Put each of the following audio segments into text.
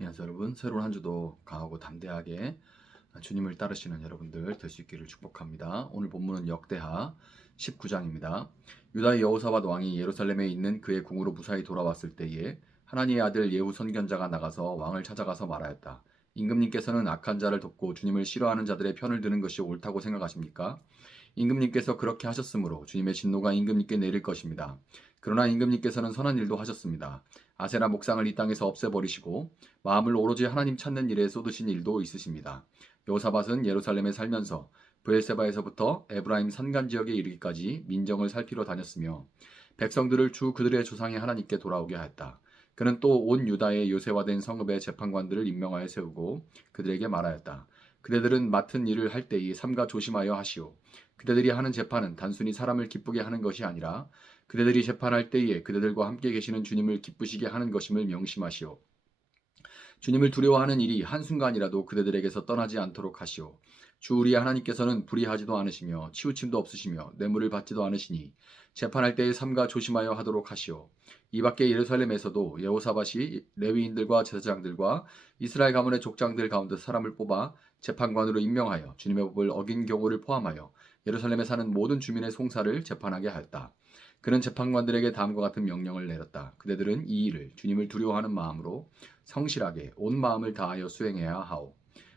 안녕하세요 여러분. 새로운 한 주도 강하고 담대하게 주님을 따르시는 여러분들 될 수 있기를 축복합니다. 오늘 본문은 역대하 19장입니다. 유다의 여호사밧 왕이 예루살렘에 있는 그의 궁으로 무사히 돌아왔을 때에 하나님의 아들 예후 선견자가 나가서 왕을 찾아가서 말하였다. 임금님께서는 악한 자를 돕고 주님을 싫어하는 자들의 편을 드는 것이 옳다고 생각하십니까? 임금님께서 그렇게 하셨으므로 주님의 진노가 임금님께 내릴 것입니다. 그러나 임금님께서는 선한 일도 하셨습니다. 아세라 목상을 이 땅에서 없애버리시고 마음을 오로지 하나님 찾는 일에 쏟으신 일도 있으십니다. 여호사밧은 예루살렘에 살면서 브엘세바에서부터 에브라임 산간 지역에 이르기까지 민정을 살피러 다녔으며 백성들을 주 그들의 조상의 하나님께 돌아오게 하였다. 그는 또 온 유다의 요새화된 성읍의 재판관들을 임명하여 세우고 그들에게 말하였다. 그대들은 맡은 일을 할 때에 삼가 조심하여 하시오. 그대들이 하는 재판은 단순히 사람을 기쁘게 하는 것이 아니라 그대들이 재판할 때에 그대들과 함께 계시는 주님을 기쁘시게 하는 것임을 명심하시오. 주님을 두려워하는 일이 한순간이라도 그대들에게서 떠나지 않도록 하시오. 주 우리 하나님께서는 불의하지도 않으시며 치우침도 없으시며 뇌물을 받지도 않으시니 재판할 때에 삼가 조심하여 하도록 하시오. 이 밖에 예루살렘에서도 여호사밧이 레위인들과 제사장들과 이스라엘 가문의 족장들 가운데 사람을 뽑아 재판관으로 임명하여 주님의 법을 어긴 경우를 포함하여 예루살렘에 사는 모든 주민의 송사를 재판하게 하였다. 그는 재판관들에게 다음과 같은 명령을 내렸다. 그대들은 이 일을 주님을 두려워하는 마음으로 성실하게 온 마음을 다하여 수행해야 하오.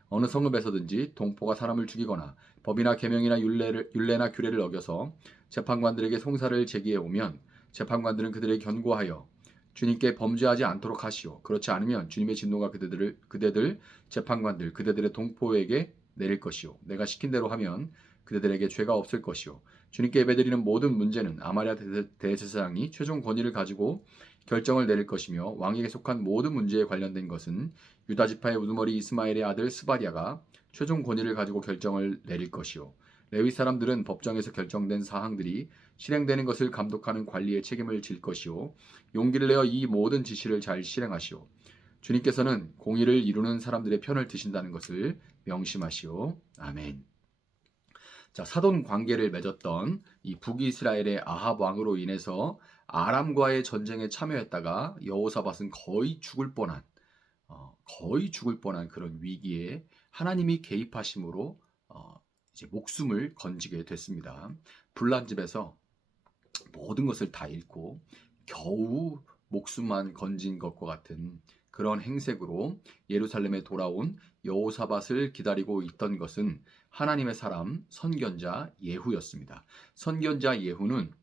어느 성읍에서든지 동포가 사람을 죽이거나 법이나 계명이나 율례나 규례를 어겨서 재판관들에게 송사를 제기해 오면 재판관들은 그들에게 견고하여 주님께 범죄하지 않도록 하시오. 그렇지 않으면 주님의 진노가 그대들 재판관들 그대들의 동포에게 내릴 것이오. 내가 시킨 대로 하면 그대들에게 죄가 없을 것이오. 주님께 예배드리는 모든 문제는 아마랴 대제사장이 최종 권위를 가지고 결정을 내릴 것이며 왕에게 속한 모든 문제에 관련된 것은 유다 지파의 우두머리 이스마엘의 아들 스바랴가 최종 권위를 가지고 결정을 내릴 것이요. 레위 사람들은 법정에서 결정된 사항들이 실행되는 것을 감독하는 관리의 책임을 질 것이요. 용기를 내어 이 모든 지시를 잘 실행하시오. 주님께서는 공의를 이루는 사람들의 편을 드신다는 것을 명심하시오. 아멘. 자, 사돈 관계를 맺었던 이 북이스라엘의 아합 왕으로 인해서 아람과의 전쟁에 참여했다가 여호사밧은 거의 죽을 뻔한 그런 위기에 하나님이 개입하심으로 이제 목숨을 건지게 됐습니다. 불난 집에서 모든 것을 다 잃고 겨우 목숨만 건진 것과 같은 그런 행색으로 예루살렘에 돌아온 여호사밧을 기다리고 있던 것은 하나님의 사람 선견자 예후였습니다. 선견자 예후는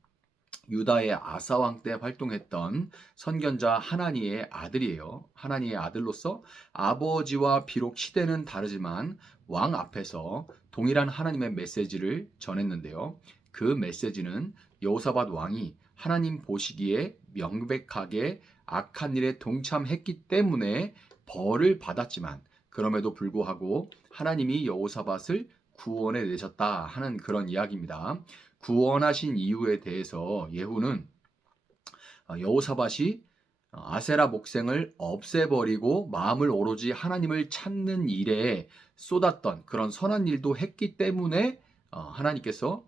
유다의 아사 왕 때 활동했던 선견자 하나니의 아들이에요. 하나니의 아들로서 아버지와 비록 시대는 다르지만 왕 앞에서 동일한 하나님의 메시지를 전했는데요. 그 메시지는 여호사밧 왕이 하나님 보시기에 명백하게 악한 일에 동참했기 때문에 벌을 받았지만 그럼에도 불구하고 하나님이 여호사밧을 구원해 내셨다 하는 그런 이야기입니다. 구원하신 이유에 대해서 예후는 여호사밧이 아세라 목생을 없애버리고 마음을 오로지 하나님을 찾는 일에 쏟았던 그런 선한 일도 했기 때문에 하나님께서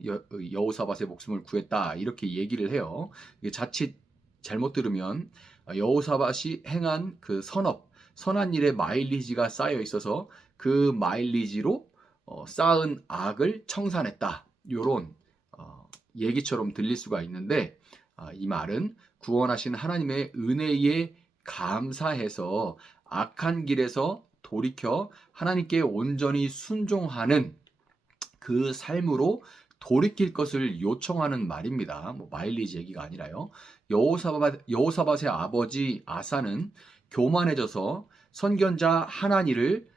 여호사밧의 목숨을 구했다 이렇게 얘기를 해요. 자칫 잘못 들으면 여호사밧이 행한 그 선한 일의 마일리지가 쌓여 있어서 그 마일리지로 쌓은 악을 청산했다. 이런 얘기처럼 들릴 수가 있는데 이 말은 구원하신 하나님의 은혜에 감사해서 악한 길에서 돌이켜 하나님께 온전히 순종하는 그 삶으로 돌이킬 것을 요청하는 말입니다. 뭐 마일리지 얘기가 아니라요. 여호사밧의 아버지 아사는 교만해져서 선견자 하나니를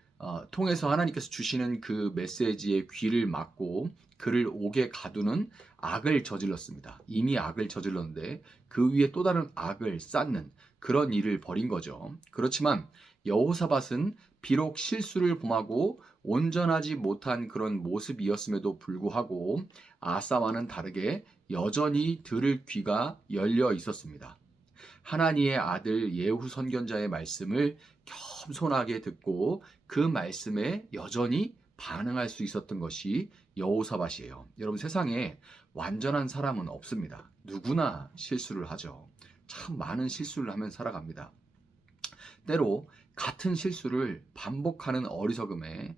통해서 하나님께서 주시는 그 메시지에 귀를 막고 그를 옥에 가두는 악을 저질렀습니다. 이미 악을 저질렀는데 그 위에 또 다른 악을 쌓는 그런 일을 벌인 거죠. 그렇지만 여호사밧은 비록 실수를 범하고 온전하지 못한 그런 모습이었음에도 불구하고 아사와는 다르게 여전히 들을 귀가 열려 있었습니다. 하나님의 아들 예후 선견자의 말씀을 겸손하게 듣고 그 말씀에 여전히 반응할 수 있었던 것이 여호사밧이에요. 여러분 세상에 완전한 사람은 없습니다. 누구나 실수를 하죠. 참 많은 실수를 하면 살아갑니다. 때로 같은 실수를 반복하는 어리석음에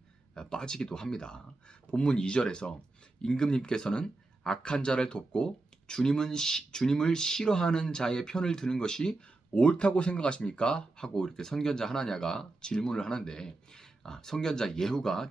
빠지기도 합니다. 본문 2절에서 임금님께서는 악한 자를 돕고 주님을 싫어하는 자의 편을 드는 것이 옳다고 생각하십니까? 하고 이렇게 선견자 하나냐가 질문을 하는데, 선견자 예후가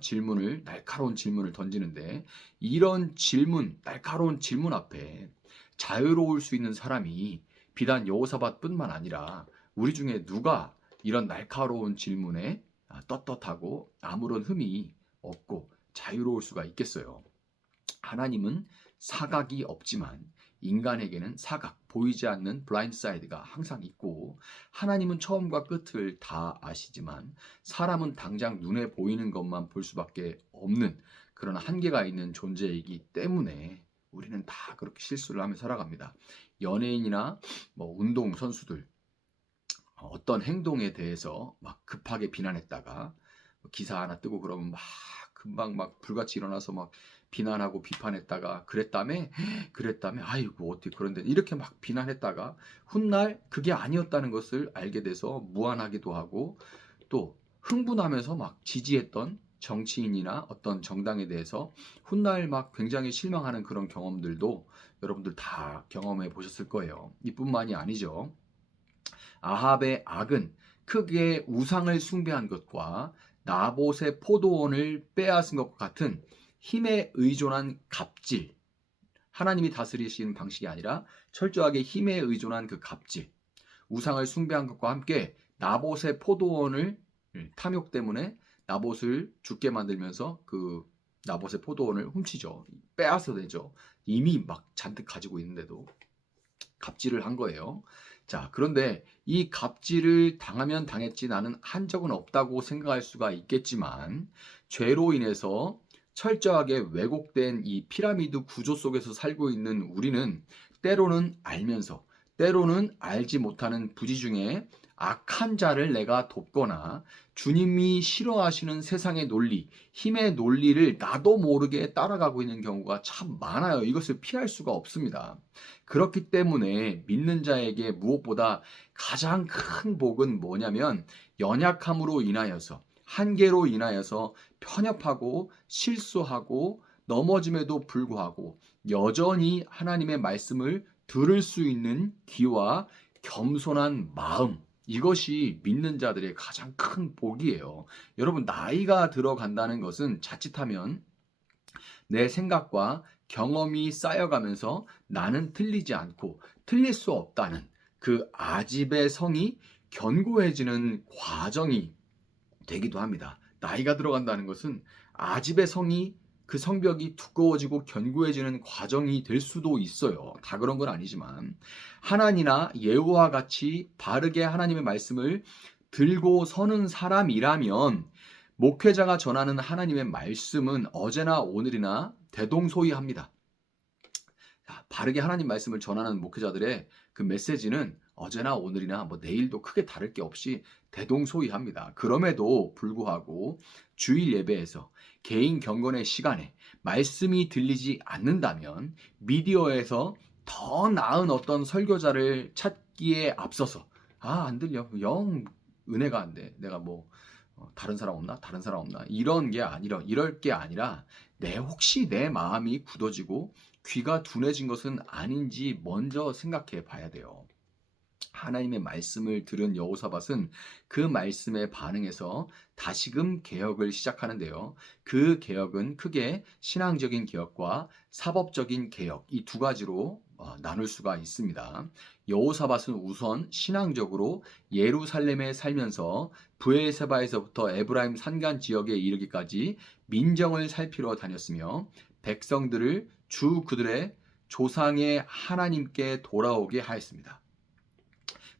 날카로운 질문을 던지는데, 이런 질문, 날카로운 질문 앞에 자유로울 수 있는 사람이 비단 여호사밧뿐만 아니라 우리 중에 누가 이런 날카로운 질문에 떳떳하고 아무런 흠이 없고 자유로울 수가 있겠어요. 하나님은 사각이 없지만 인간에게는 사각, 보이지 않는 블라인드 사이드가 항상 있고, 하나님은 처음과 끝을 다 아시지만 사람은 당장 눈에 보이는 것만 볼 수밖에 없는 그런 한계가 있는 존재이기 때문에 우리는 다 그렇게 실수를 하며 살아갑니다. 연예인이나 운동 선수들 어떤 행동에 대해서 막 급하게 비난했다가 기사 하나 뜨고 그러면 막 금방 막 불같이 일어나서 막 비난하고 비판했다가 그랬다며 아이고 어떻게 그런데 이렇게 막 비난했다가 훗날 그게 아니었다는 것을 알게 돼서 무안하기도 하고, 또 흥분하면서 막 지지했던 정치인이나 어떤 정당에 대해서 훗날 막 굉장히 실망하는 그런 경험들도 여러분들 다 경험해 보셨을 거예요. 이뿐만이 아니죠. 아합의 악은 크게 우상을 숭배한 것과 나봇의 포도원을 빼앗은 것과 같은 힘에 의존한 갑질, 하나님이 다스리시는 방식이 아니라 철저하게 힘에 의존한 그 갑질, 우상을 숭배한 것과 함께 나봇의 포도원을 탐욕 때문에 나봇을 죽게 만들면서 그 나봇의 포도원을 훔치죠. 빼앗아내죠. 이미 막 잔뜩 가지고 있는데도 갑질을 한 거예요. 자, 그런데 이 갑질을 당하면 당했지 나는 한 적은 없다고 생각할 수가 있겠지만, 죄로 인해서 철저하게 왜곡된 이 피라미드 구조 속에서 살고 있는 우리는 때로는 알면서 때로는 알지 못하는 부지 중에 악한 자를 내가 돕거나 주님이 싫어하시는 세상의 논리, 힘의 논리를 나도 모르게 따라가고 있는 경우가 참 많아요. 이것을 피할 수가 없습니다. 그렇기 때문에 믿는 자에게 무엇보다 가장 큰 복은 뭐냐면, 연약함으로 인하여서, 한계로 인하여서 편협하고 실수하고 넘어짐에도 불구하고 여전히 하나님의 말씀을 들을 수 있는 귀와 겸손한 마음, 이것이 믿는 자들의 가장 큰 복이에요. 여러분, 나이가 들어간다는 것은 자칫하면 내 생각과 경험이 쌓여가면서 나는 틀리지 않고 틀릴 수 없다는 그 아집의 성이 견고해지는 과정이 되기도 합니다. 나이가 들어간다는 것은 아집의 성이, 그 성벽이 두꺼워지고 견고해지는 과정이 될 수도 있어요. 다 그런 건 아니지만, 하나니나 예후와 같이 바르게 하나님의 말씀을 들고 서는 사람이라면 목회자가 전하는 하나님의 말씀은 어제나 오늘이나 대동소이합니다. 바르게 하나님 말씀을 전하는 목회자들의 그 메시지는 어제나 오늘이나 내일도 크게 다를 게 없이 대동소이합니다. 그럼에도 불구하고 주일 예배에서 개인 경건의 시간에 말씀이 들리지 않는다면 미디어에서 더 나은 어떤 설교자를 찾기에 앞서서 안 들려, 영 은혜가 안 돼, 내가 다른 사람 없나? 이럴 게 아니라 혹시 내 마음이 굳어지고 귀가 둔해진 것은 아닌지 먼저 생각해 봐야 돼요. 하나님의 말씀을 들은 여호사밧은 그 말씀에 반응해서 다시금 개혁을 시작하는데요. 그 개혁은 크게 신앙적인 개혁과 사법적인 개혁, 이 두 가지로 나눌 수가 있습니다. 여호사밧은 우선 신앙적으로 예루살렘에 살면서 브엘세바에서부터 에브라임 산간 지역에 이르기까지 민정을 살피러 다녔으며, 백성들을 주 그들의 조상의 하나님께 돌아오게 하였습니다.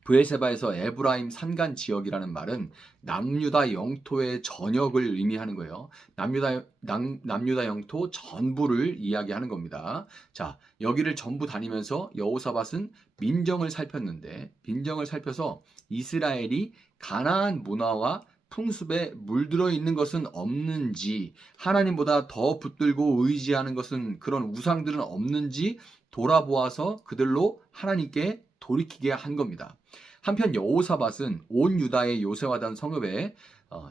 브엘세바에서 에브라임 산간 지역이라는 말은 남유다 영토의 전역을 의미하는 거예요. 남유다 영토 전부를 이야기하는 겁니다. 자, 여기를 전부 다니면서 여호사밧은 민정을 살펴서 이스라엘이 가나안 문화와 풍습에 물들어 있는 것은 없는지, 하나님보다 더 붙들고 의지하는 것은 그런 우상들은 없는지 돌아보아서 그들로 하나님께 돌이키게 한 겁니다. 한편 여호사밧은 온 유다의 요새화단 성읍에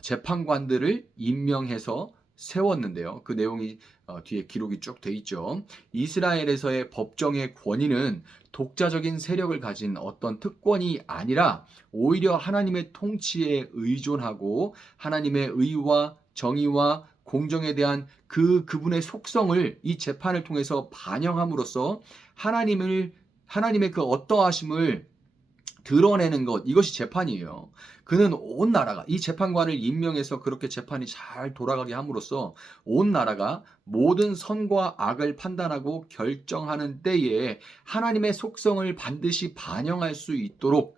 재판관들을 임명해서 세웠는데요. 그 내용이 뒤에 기록이 쭉 돼 있죠. 이스라엘에서의 법정의 권위는 독자적인 세력을 가진 어떤 특권이 아니라 오히려 하나님의 통치에 의존하고 하나님의 의와 정의와 공정에 대한 그분의 속성을 이 재판을 통해서 반영함으로써 하나님의 그 어떠하심을 드러내는 것, 이것이 재판이에요. 그는 온 나라가 이 재판관을 임명해서 그렇게 재판이 잘 돌아가게 함으로써 온 나라가 모든 선과 악을 판단하고 결정하는 때에 하나님의 속성을 반드시 반영할 수 있도록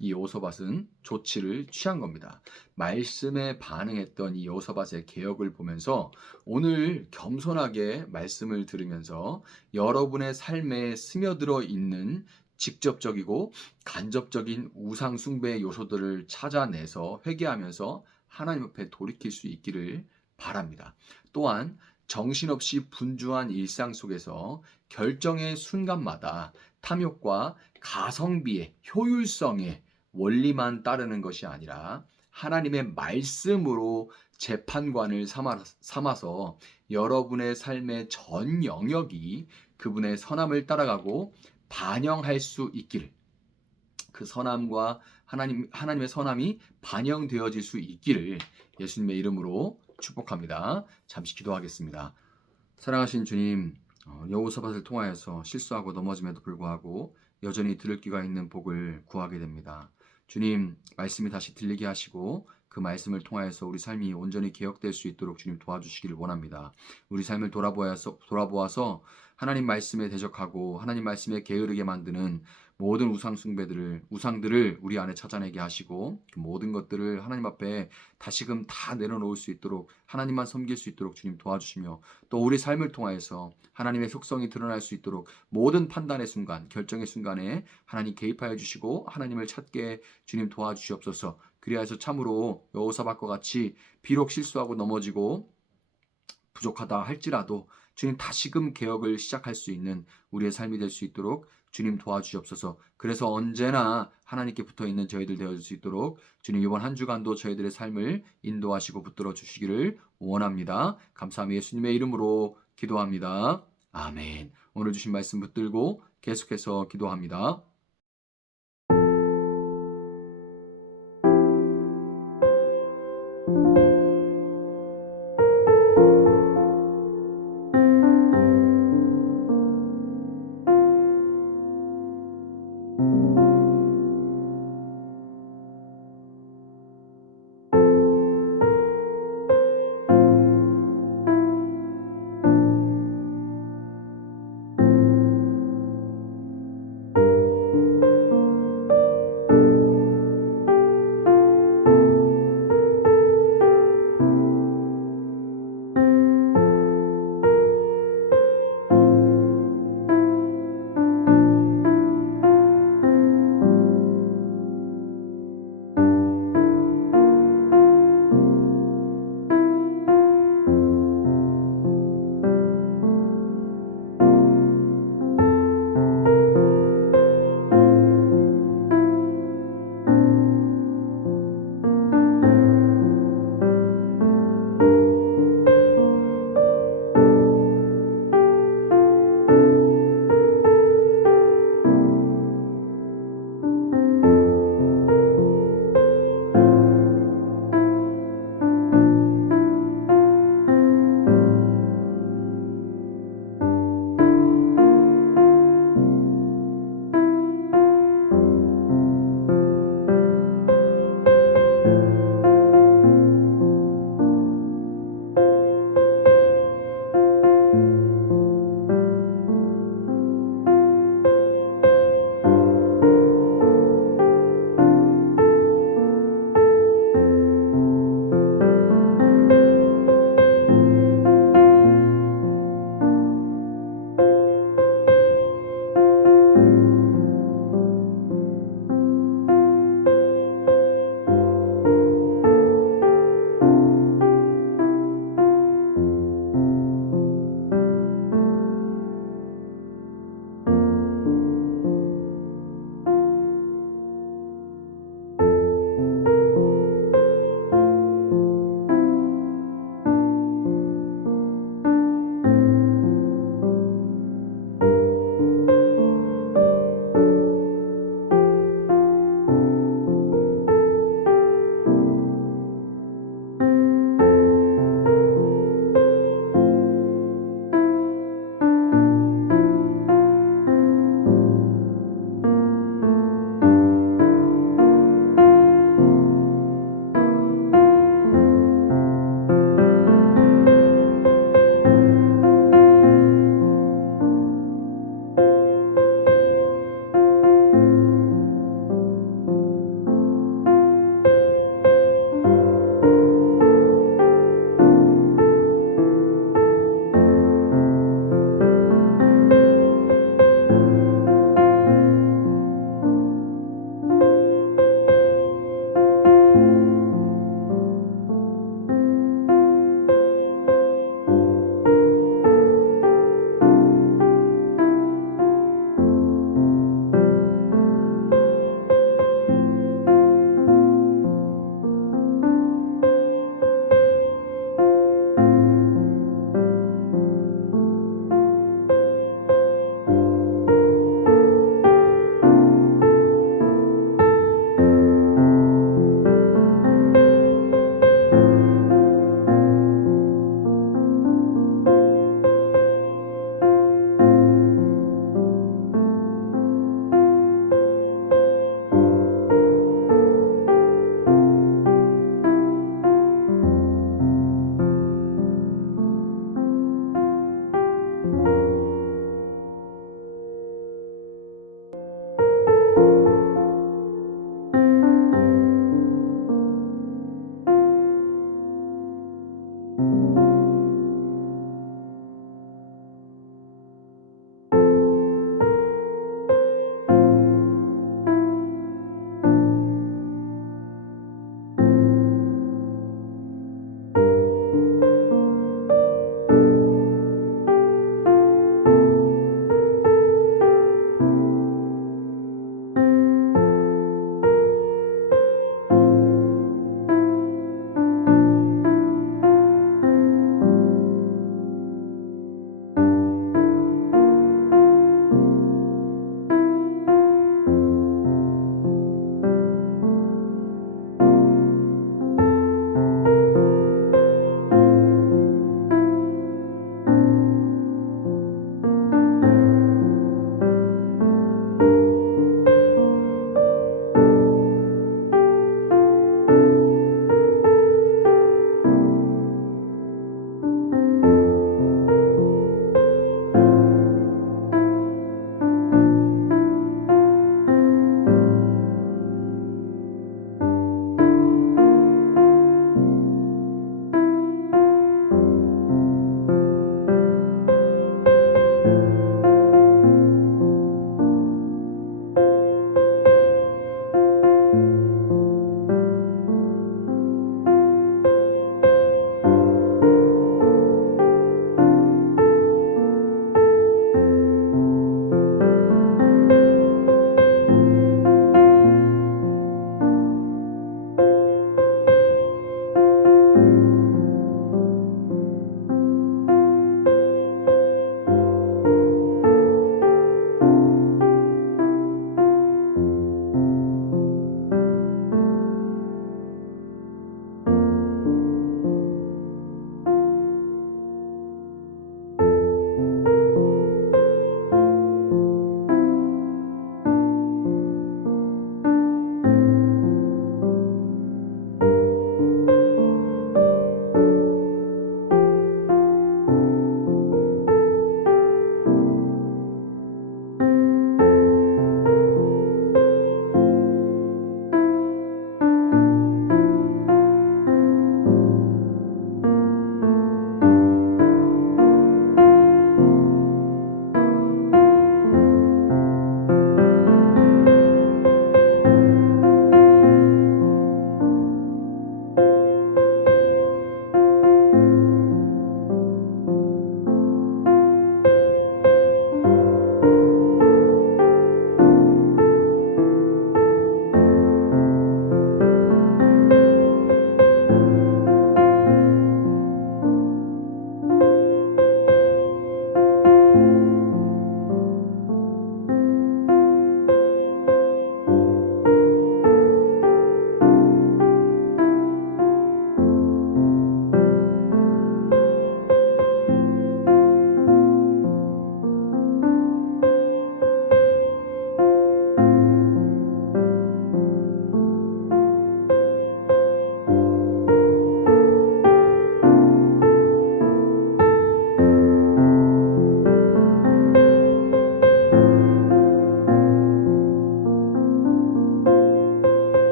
이 여호사밧은 조치를 취한 겁니다. 말씀에 반응했던 이 여호사밧의 개혁을 보면서 오늘 겸손하게 말씀을 들으면서 여러분의 삶에 스며들어 있는 직접적이고 간접적인 우상 숭배의 요소들을 찾아내서 회개하면서 하나님 앞에 돌이킬 수 있기를 바랍니다. 또한 정신없이 분주한 일상 속에서 결정의 순간마다 탐욕과 가성비의 효율성의 원리만 따르는 것이 아니라 하나님의 말씀으로 재판관을 삼아서 여러분의 삶의 전 영역이 그분의 선함을 따라가고 반영할 수 있기를, 그 선함과 하나님의 선함이 반영되어질 수 있기를 예수님의 이름으로 축복합니다. 잠시 기도하겠습니다. 사랑하신 주님, 여호사밧을 통하여서 실수하고 넘어짐에도 불구하고 여전히 들을 귀가 있는 복을 구하게 됩니다. 주님, 말씀이 다시 들리게 하시고 그 말씀을 통하여서 우리 삶이 온전히 개혁될 수 있도록 주님 도와주시기를 원합니다. 우리 삶을 돌아보아서 하나님 말씀에 대적하고 하나님 말씀에 게으르게 만드는 모든 우상들을 우리 안에 찾아내게 하시고 그 모든 것들을 하나님 앞에 다시금 다 내려놓을 수 있도록 하나님만 섬길 수 있도록 주님 도와주시며, 또 우리 삶을 통하여서 하나님의 속성이 드러날 수 있도록 모든 판단의 순간, 결정의 순간에 하나님 개입하여 주시고 하나님을 찾게 주님 도와주시옵소서. 그리하여서 참으로 여호사밧과 같이 비록 실수하고 넘어지고 부족하다 할지라도 주님 다시금 개혁을 시작할 수 있는 우리의 삶이 될 수 있도록 주님 도와주시옵소서. 그래서 언제나 하나님께 붙어있는 저희들 되어질 수 있도록 주님 이번 한 주간도 저희들의 삶을 인도하시고 붙들어 주시기를 원합니다. 감사하며 예수님의 이름으로 기도합니다. 아멘. 오늘 주신 말씀 붙들고 계속해서 기도합니다.